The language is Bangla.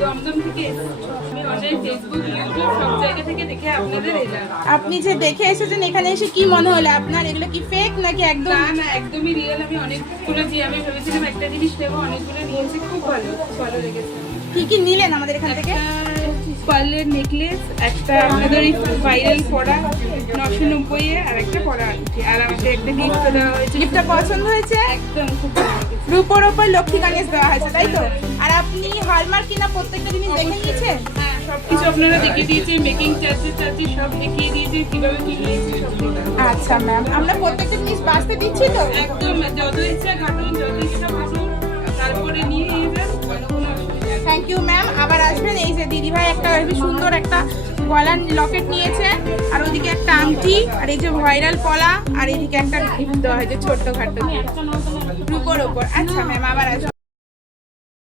দমদম থেকে এসেছি। আমি অনলাইন ফেসবুক ইউটিউব সব জায়গা থেকে দেখে আপনাদের এলাম। আপনি যে দেখে এসেছেন এখানে এসে কি মনে হলো আপনার? এগুলো কি ফেক নাকি একদম? না না, একদমই রিয়েল। আমি অনেকগুলো যে আমি ভেবেছিলাম একটা জিনিস নেবো, অনেকগুলো নিয়েছি, খুব ভালো ভালো লেগেছে। কি কি নিলেন আমাদের এখান থেকে? পার্লের নেকলেস, একটা আপনাদের ওই ভাইরাল পড়া 990 এ, আর একটা পড়া আনছি, আর আমাকে একটা গিফট দেওয়া হয়েছে। গিফটটা পছন্দ হয়েছে? একদম খুব ভালো লেগেছে। রূপোর ওপর লক্ষ্মী গণেশ দেওয়া হয়েছে, তাই তো? আর আপনি হলমার্ক কিনা প্রত্যেকটা জিনিস দেখে নিয়েছেন? হ্যাঁ, সবকিছু আপনারা দেখিয়ে দিয়েছে, মেকিং চার্জেস সব দেখিয়ে দিয়েছে, কিভাবে কি নিয়েছি সব দেখিয়ে। আচ্ছা ম্যাম, আমরা প্রত্যেকটা জিনিস বাঁচতে দিচ্ছি তো? একদম, যত ইচ্ছা কাটুন, যত ইচ্ছা বসুন, তারপরে নিয়ে যাবেন, কোনো অসুবিধা নেই। থ্যাংক ইউ ম্যাম, আবার আসবেন। এই যে দিদিভাই একটা হেবি সুন্দর একটা গলার লকেট নিয়েছে, আর ওইদিকে একটা আংটি, আর এই যে ভাইরাল পলা, আর এইদিকে একটা গিফট দেওয়া হয়েছে ছোট্ট খাটো রূপোর ওপর। আচ্ছা ম্যাম, আবার আসবেন।